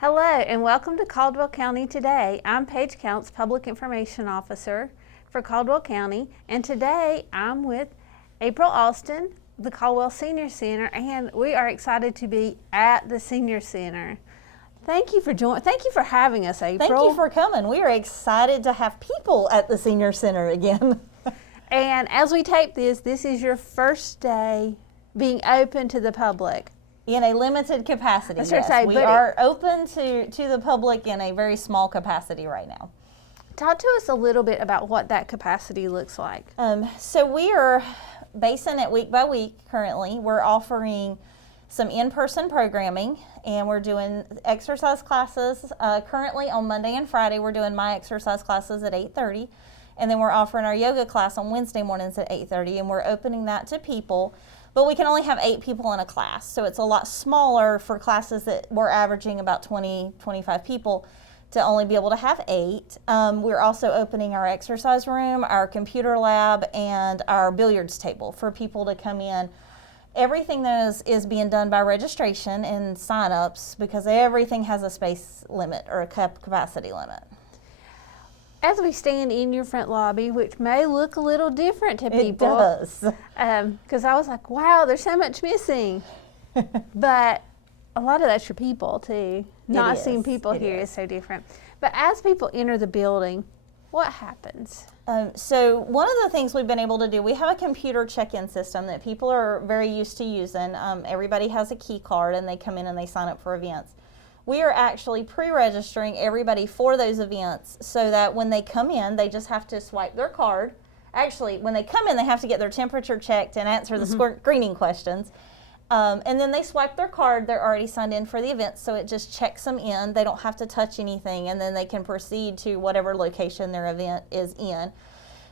Hello and welcome to Caldwell County Today. I'm Paige Counts, Public Information Officer for Caldwell County, and today I'm with April Austin, the Caldwell Senior Center, and we are excited to be at the Senior Center. Thank you for having us, April. Thank you for coming. We are excited to have people at the Senior Center again. And as we tape this is your first day being open to the public. In a limited capacity, That's yes. right, We are open to the public in a very small capacity right now. Talk to us a little bit about what that capacity looks like. So we are basing it week by week currently. We're offering some in-person programming, and we're doing exercise classes. Currently on Monday and Friday, we're doing my exercise classes at 8:30, and then we're offering our yoga class on Wednesday mornings at 8:30, and we're opening that to people. But we can only have 8 people in a class, so it's a lot smaller for classes that we're averaging about 20, 25 people to only be able to have 8. We're also opening our exercise room, our computer lab, and our billiards table for people to come in. Everything is being done by registration and sign-ups because everything has a space limit or a capacity limit. As we stand in your front lobby, which may look a little different to people. It does. Because I was like, wow, there's so much missing. But a lot of that's your people, too. Not seeing people here is so different. But as people enter the building, what happens? So one of the things we've been able to do, we have a computer check-in system that people are very used to using. Everybody has a key card, and they come in and they sign up for events. We are actually pre-registering everybody for those events so that when they come in, they just have to swipe their card. Actually, when they come in, they have to get their temperature checked and answer the screening questions. And then they swipe their card. They're already signed in for the event, so it just checks them in. They don't have to touch anything, and then they can proceed to whatever location their event is in.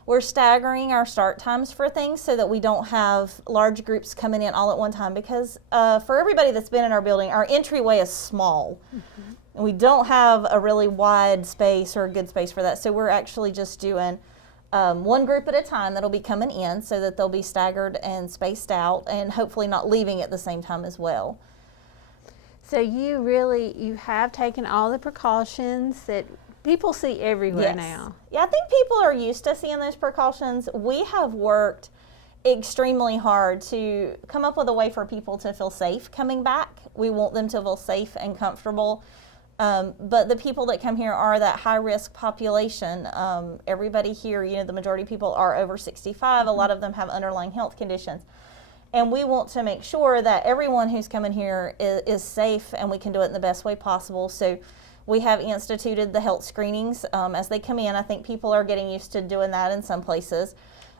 We're staggering our start times for things so that we don't have large groups coming in all at one time because for everybody that's been in our building, our entryway is small. And we don't have a really wide space or a good space for that. So we're actually just doing one group at a time that'll be coming in so that they'll be staggered and spaced out and hopefully not leaving at the same time as well. So you have taken all the precautions that people see everywhere now. Yeah, I think people are used to seeing those precautions. We have worked extremely hard to come up with a way for people to feel safe coming back. We want them to feel safe and comfortable. But the people that come here are that high-risk population. Everybody here, the majority of people are over 65. A lot of them have underlying health conditions. And we want to make sure that everyone who's coming here is safe and we can do it in the best way possible. So we have instituted the health screenings as they come in. I think people are getting used to doing that in some places.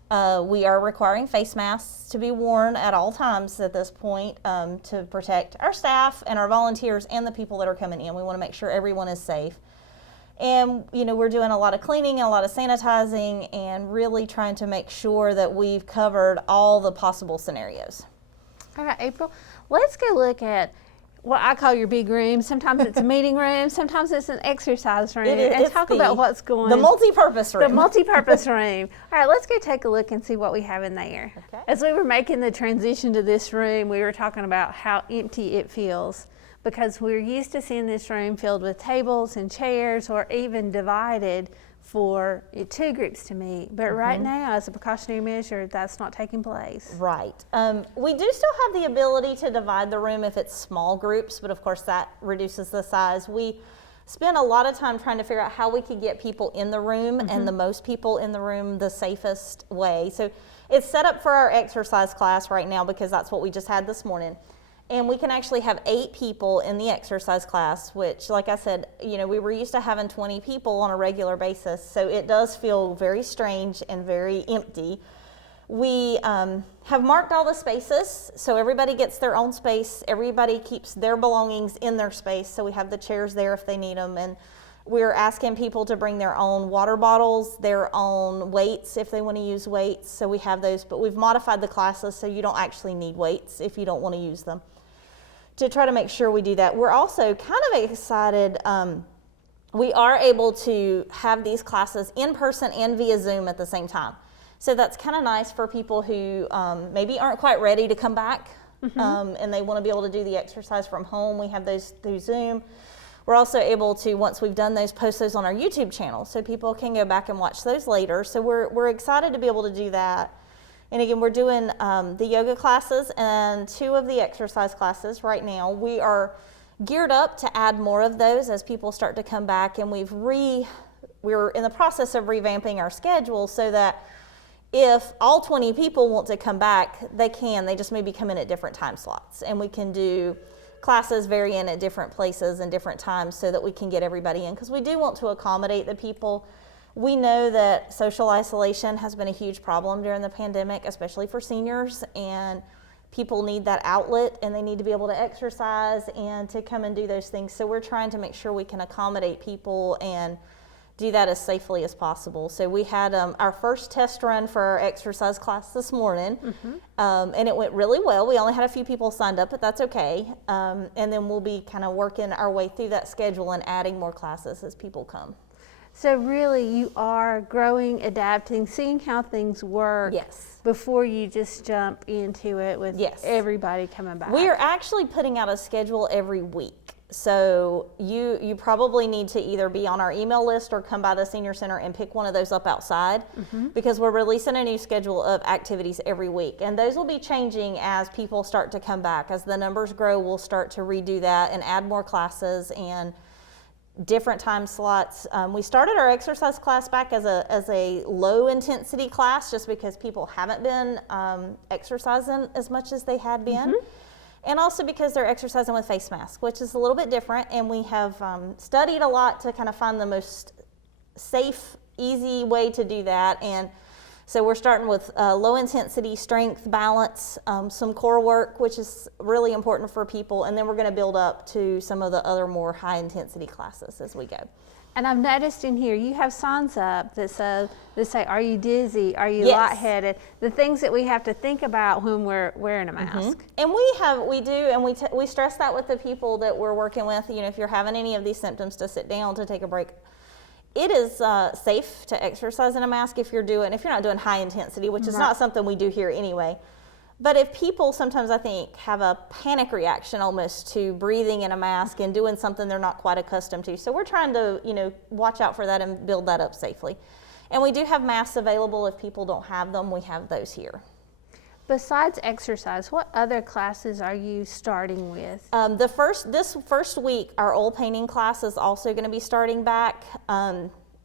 We are requiring face masks to be worn at all times at this point to protect our staff and our volunteers and the people that are coming in. We want to make sure everyone is safe. And, we're doing a lot of cleaning and a lot of sanitizing and really trying to make sure that we've covered all the possible scenarios. All right, April, let's go look at what I call your big room. Sometimes it's a meeting room, sometimes it's an exercise room. And talk about what's going on. The multi-purpose room. The multi-purpose room. All right, let's go take a look and see what we have in there. Okay. As we were making the transition to this room, we were talking about how empty it feels because we're used to seeing this room filled with tables and chairs or even divided for 2 groups to meet. But right now, as a precautionary measure, that's not taking place. Right. We do still have the ability to divide the room if it's small groups, but of course that reduces the size. We spent a lot of time trying to figure out how we could get people in the room and the most people in the room the safest way. So it's set up for our exercise class right now because that's what we just had this morning. And we can actually have 8 people in the exercise class, which, like I said, we were used to having 20 people on a regular basis. So it does feel very strange and very empty. We have marked all the spaces, so everybody gets their own space. Everybody keeps their belongings in their space, so we have the chairs there if they need them. And we're asking people to bring their own water bottles, their own weights if they want to use weights. So we have those, but we've modified the classes so you don't actually need weights if you don't want to use them, to try to make sure we do that. We're also kind of excited. We are able to have these classes in person and via Zoom at the same time. So that's kind of nice for people who maybe aren't quite ready to come back and they want to be able to do the exercise from home. We have those through Zoom. we're also able to, once we've done those, post those on our YouTube channel so people can go back and watch those later. So we're excited to be able to do that. And again, we're doing the yoga classes and 2 of the exercise classes right now. We are geared up to add more of those as people start to come back, and we're in the process of revamping our schedule so that if all 20 people want to come back, they just maybe come in at different time slots, and we can do classes varying at different places and different times so that we can get everybody in, because we do want to accommodate the people. We know that social isolation has been a huge problem during the pandemic, especially for seniors, and people need that outlet, and they need to be able to exercise and to come and do those things. So we're trying to make sure we can accommodate people and do that as safely as possible. So we had our first test run for our exercise class this morning, and it went really well. We only had a few people signed up, but that's okay. And then we'll be kind of working our way through that schedule and adding more classes as people come. So really you are growing, adapting, seeing how things work. Yes. Before you just jump into it with everybody coming back. We are actually putting out a schedule every week. So you probably need to either be on our email list or come by the senior center and pick one of those up outside, because we're releasing a new schedule of activities every week. And those will be changing as people start to come back. As the numbers grow, we'll start to redo that and add more classes and different time slots. We started our exercise class back as a low intensity class just because people haven't been exercising as much as they had been. And also because they're exercising with face masks, which is a little bit different. And we have studied a lot to kind of find the most safe, easy way to do that. And so we're starting with low intensity, strength, balance, some core work, which is really important for people. And then we're going to build up to some of the other more high intensity classes as we go. And I've noticed in here, you have signs up that say, are you dizzy? Are you lightheaded? The things that we have to think about when we're wearing a mask. And we stress that with the people that we're working with. You know, if you're having any of these symptoms, to sit down, to take a break. It is safe to exercise in a mask if you're not doing high intensity, which is not something we do here anyway. But if people sometimes, I think, have a panic reaction almost to breathing in a mask and doing something they're not quite accustomed to. So we're trying to, watch out for that and build that up safely. And we do have masks available if people don't have them. We have those here. Besides exercise, what other classes are you starting with? This first week, our oil painting class is also going to be starting back.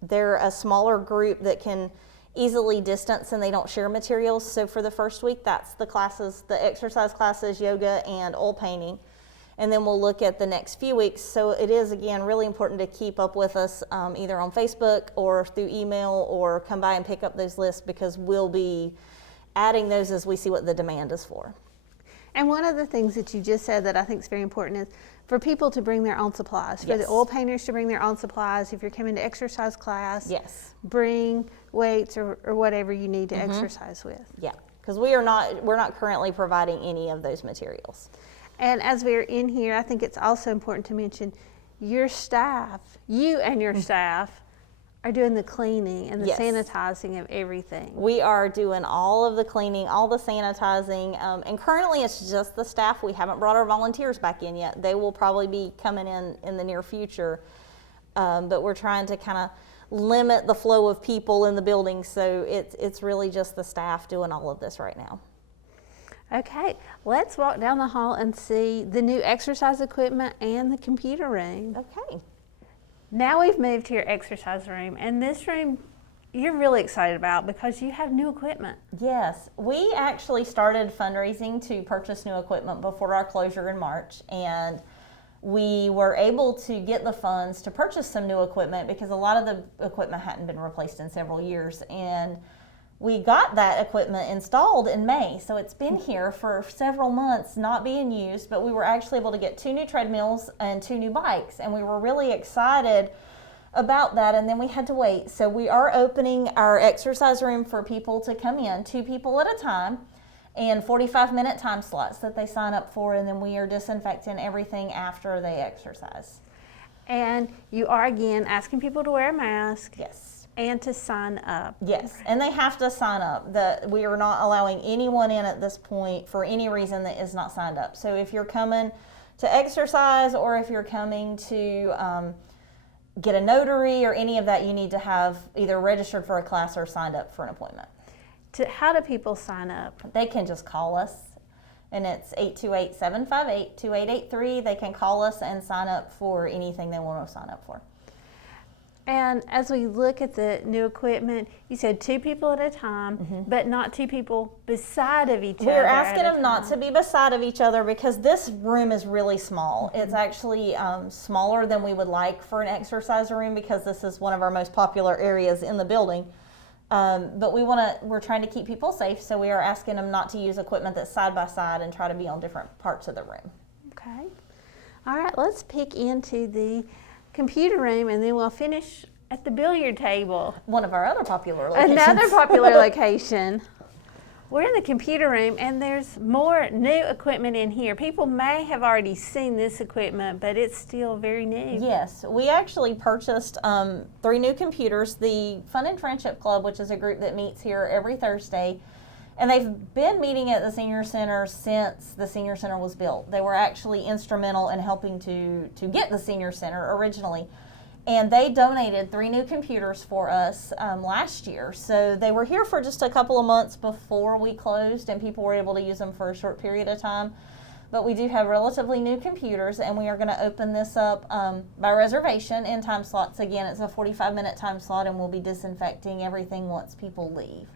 They're a smaller group that can easily distance and they don't share materials. So for the first week, that's the classes, the exercise classes, yoga and oil painting. And then we'll look at the next few weeks. So it is, again, really important to keep up with us either on Facebook or through email, or come by and pick up those lists, because we'll be adding those as we see what the demand is for. And one of the things that you just said that I think is very important is for people to bring their own supplies. For the oil painters to bring their own supplies. If you're coming to exercise class, bring weights or whatever you need to exercise with. Yeah, because we're not currently providing any of those materials. And as we're in here, I think it's also important to mention your staff, you and your staff, are doing the cleaning and the sanitizing of everything. We are doing all of the cleaning, all the sanitizing, and currently it's just the staff. We haven't brought our volunteers back in yet. They will probably be coming in the near future, but we're trying to kind of limit the flow of people in the building, so it's really just the staff doing all of this right now. Okay, let's walk down the hall and see the new exercise equipment and the computer room. Okay. Now we've moved to your exercise room, and this room you're really excited about because you have new equipment. Yes, we actually started fundraising to purchase new equipment before our closure in March, and we were able to get the funds to purchase some new equipment because a lot of the equipment hadn't been replaced in several years. And we got that equipment installed in May, so it's been here for several months not being used, but we were actually able to get 2 new treadmills and 2 new bikes, and we were really excited about that, and then we had to wait. So we are opening our exercise room for people to come in, 2 people at a time, and 45-minute time slots that they sign up for, and then we are disinfecting everything after they exercise. And you are, again, asking people to wear a mask. Yes. And to sign up. Yes, and they have to sign up. We are not allowing anyone in at this point for any reason that is not signed up. So if you're coming to exercise, or if you're coming to get a notary or any of that, you need to have either registered for a class or signed up for an appointment. How do people sign up? They can just call us, and it's 828-758-2883. They can call us and sign up for anything they want to sign up for. And as we look at the new equipment, you said 2 people at a time, but not 2 people beside of each other. We're asking them not to be beside of each other because this room is really small. It's actually smaller than we would like for an exercise room because this is one of our most popular areas in the building. But we're trying to keep people safe, so we are asking them not to use equipment that's side by side and try to be on different parts of the room. Okay. All right, let's pick into the computer room, and then we'll finish at the billiard table. One of our other popular locations. Another popular location. We're in the computer room, and there's more new equipment in here. People may have already seen this equipment, but it's still very new. Yes, we actually purchased 3 new computers. The Fun and Friendship Club, which is a group that meets here every Thursday, and they've been meeting at the Senior Center since the Senior Center was built. They were actually instrumental in helping to get the Senior Center originally. And they donated 3 new computers for us last year. So they were here for just a couple of months before we closed, and people were able to use them for a short period of time. But we do have relatively new computers, and we are going to open this up by reservation in time slots. Again, it's a 45-minute time slot, and we'll be disinfecting everything once people leave.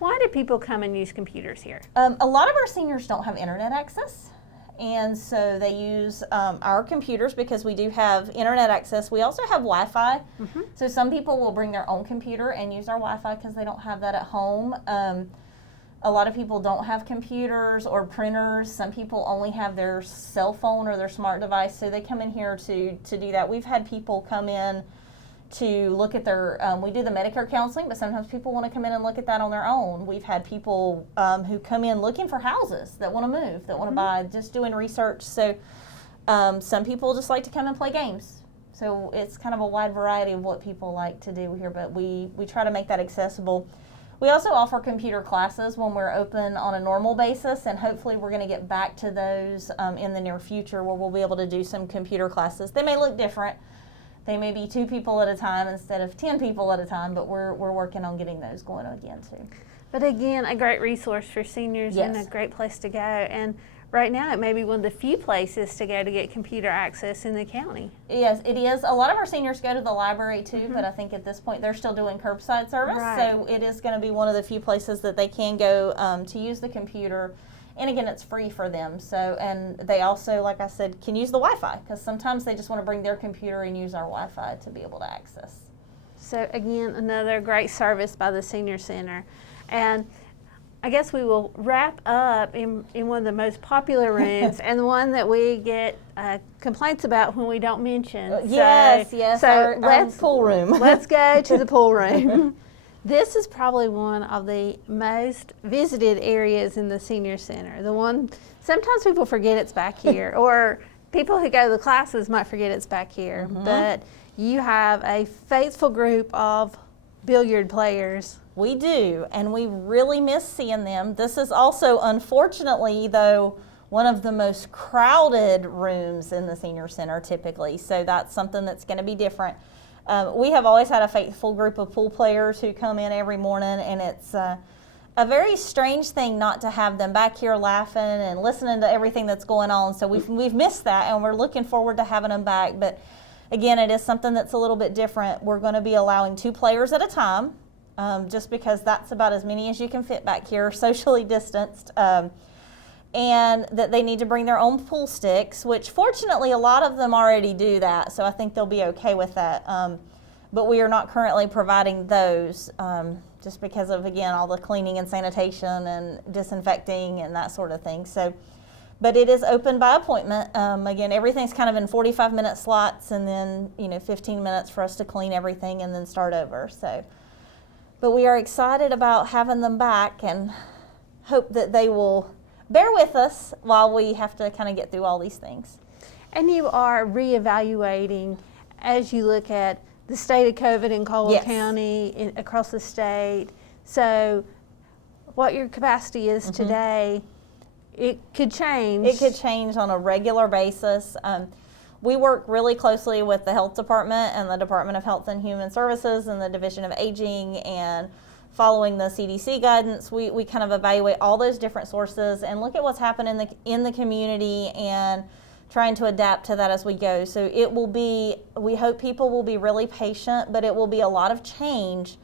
Why do people come and use computers here? A lot of our seniors don't have internet access, and so they use our computers because we do have internet access. We also have Wi-Fi, so some people will bring their own computer and use our Wi-Fi because they don't have that at home. A lot of people don't have computers or printers. Some people only have their cell phone or their smart device, so they come in here to do that. We've had people come in to look at their, we do the Medicare counseling, but sometimes people want to come in and look at that on their own. We've had people who come in looking for houses that want to move, that want to buy, just doing research. So some people just like to come and play games. So it's kind of a wide variety of what people like to do here, but we try to make that accessible. We also offer computer classes when we're open on a normal basis, and hopefully we're going to get back to those in the near future where we'll be able to do some computer classes. They may look different. They may be 2 people at a time instead of 10 people at a time, but we're working on getting those going again too. But again, a great resource for seniors and a great place to go. And right now, it may be one of the few places to go to get computer access in the county. Yes, it is. A lot of our seniors go to the library too, but I think at this point they're still doing curbside service. Right. So it is going to be one of the few places that they can go to use the computer. And again, it's free for them. So, and they also, like I said, can use the Wi-Fi because sometimes they just want to bring their computer and use our Wi-Fi to be able to access. So again, another great service by the Senior Center. And I guess we will wrap up in one of the most popular rooms and the one that we get complaints about when we don't mention. Yes, So our pool room. Let's go to the pool room. This is probably one of the most visited areas in the Senior Center. The one, sometimes people forget it's back here, or people who go to the classes might forget it's back here. But you have a faithful group of billiard players. We do, and we really miss seeing them. This is also, unfortunately, though, one of the most crowded rooms in the Senior Center typically, so that's something that's going to be different. We have always had a faithful group of pool players who come in every morning, and it's a very strange thing not to have them back here laughing and listening to everything that's going on. So we've missed that, and we're looking forward to having them back. But again, it is something that's a little bit different. We're going to be allowing 2 players at a time, just because that's about as many as you can fit back here, socially distanced. And that they need to bring their own pool sticks, which fortunately a lot of them already do that, so I think they'll be okay with that. But we are not currently providing those just because of, again, all the cleaning and sanitation and disinfecting and that sort of thing. So, but it is open by appointment. Again, everything's kind of in 45-minute slots, and then 15 minutes for us to clean everything and then start over. So, but we are excited about having them back and hope that they will bear with us while we have to kind of get through all these things. And you are reevaluating as you look at the state of COVID in Caldwell County, across the state. So what your capacity is today it could change. It could change on a regular basis. We work really closely with the health department and the Department of Health and Human Services and the Division of Aging, and following the CDC guidance, we kind of evaluate all those different sources and look at what's happened in the community and trying to adapt to that as we go. So it will be, we hope people will be really patient, but it will be a lot of change,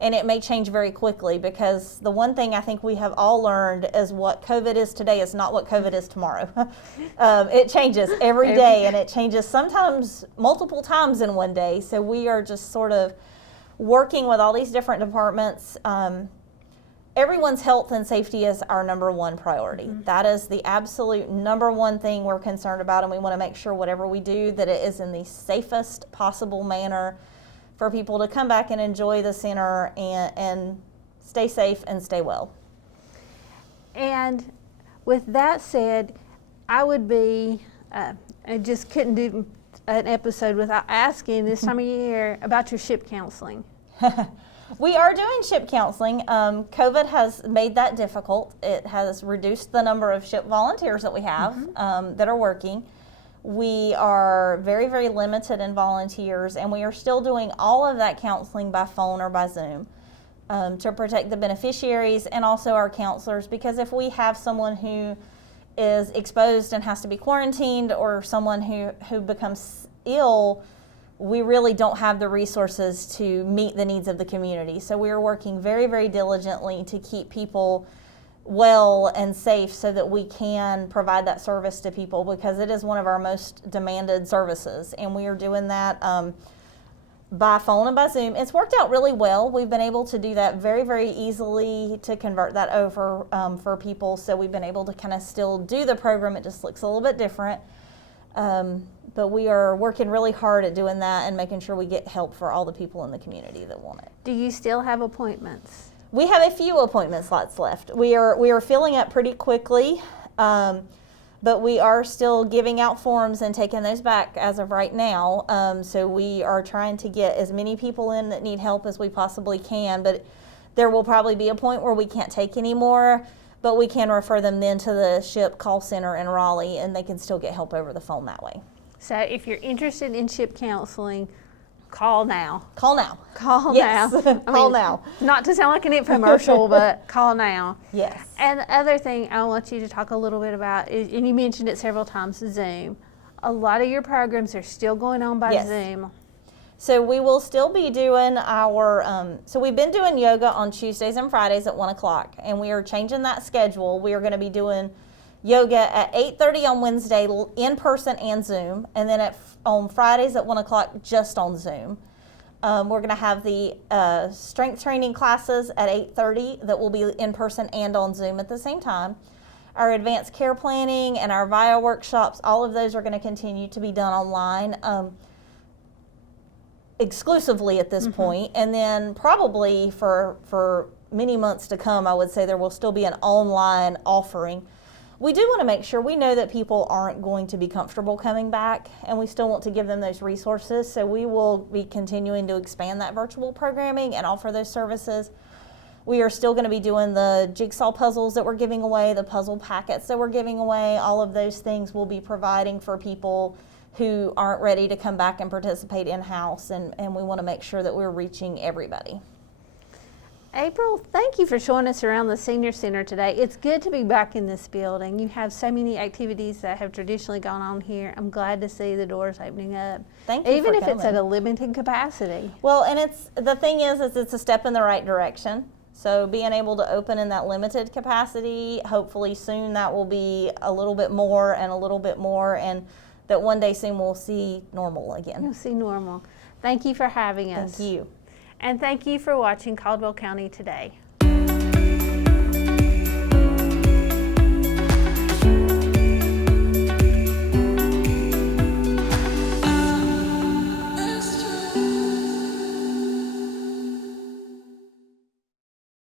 and it may change very quickly, because the one thing I think we have all learned is what COVID is today is not what COVID is tomorrow. It changes every day, and it changes sometimes multiple times in one day. So we are just sort of working with all these different departments. Everyone's health and safety is our number one priority. Mm-hmm. That is the absolute number one thing we're concerned about, and we want to make sure whatever we do, that it is in the safest possible manner for people to come back and enjoy the center and stay safe and stay well. And with that said, I would be, I just couldn't do an episode without asking this time of year about your SHIP counseling. We are doing SHIP counseling. COVID has made that difficult. It has reduced the number of SHIP volunteers that we have that are working. We are very, very limited in volunteers, and we are still doing all of that counseling by phone or by Zoom to protect the beneficiaries and also our counselors, because if we have someone who is exposed and has to be quarantined, or someone who becomes ill, we really don't have the resources to meet the needs of the community. So we are working very, very diligently to keep people well and safe so that we can provide that service to people, because it is one of our most demanded services, and we are doing that by phone and by Zoom. It's worked out really well. We've been able to do that very, very easily to convert that over for people, so we've been able to kind of still do the program. It just looks a little bit different, but we are working really hard at doing that and making sure we get help for all the people in the community that want it. Do you still have appointments? We have a few appointment slots left. We are filling up pretty quickly, but we are still giving out forms and taking those back as of right now. So we are trying to get as many people in that need help as we possibly can, but there will probably be a point where we can't take any more, but we can refer them then to the SHIP call center in Raleigh, and they can still get help over the phone that way. So if you're interested in SHIP counseling, call now. Call now. Call yes. now. Call now. Not to sound like an infomercial, but call now. Yes. And the other thing I want you to talk a little bit about is, and you mentioned it several times, Zoom. A lot of your programs are still going on by Zoom. So we will still be doing our, so we've been doing yoga on Tuesdays and Fridays at 1 o'clock, and we are changing that schedule. We are going to be doing yoga at 8:30 on Wednesday in person and Zoom, and then on Fridays at 1 o'clock just on Zoom. We're going to have the strength training classes at 8:30 that will be in person and on Zoom at the same time. Our advanced care planning and our VIA workshops, all of those are going to continue to be done online exclusively at this point. And then probably for many months to come, I would say there will still be an online offering. We do want to make sure, we know that people aren't going to be comfortable coming back, and we still want to give them those resources. So we will be continuing to expand that virtual programming and offer those services. We are still going to be doing the jigsaw puzzles that we're giving away, the puzzle packets that we're giving away. All of those things we'll be providing for people who aren't ready to come back and participate in-house, and we want to make sure that we're reaching everybody. April, thank you for showing us around the Senior Center today. It's good to be back in this building. You have so many activities that have traditionally gone on here. I'm glad to see the doors opening up. Thank you. Even if it's at a limited capacity. Well, and the thing is it's a step in the right direction. So being able to open in that limited capacity, hopefully soon that will be a little bit more and a little bit more, and that one day soon we'll see normal again. You'll see normal. Thank you for having us. Thank you. And thank you for watching Caldwell County Today.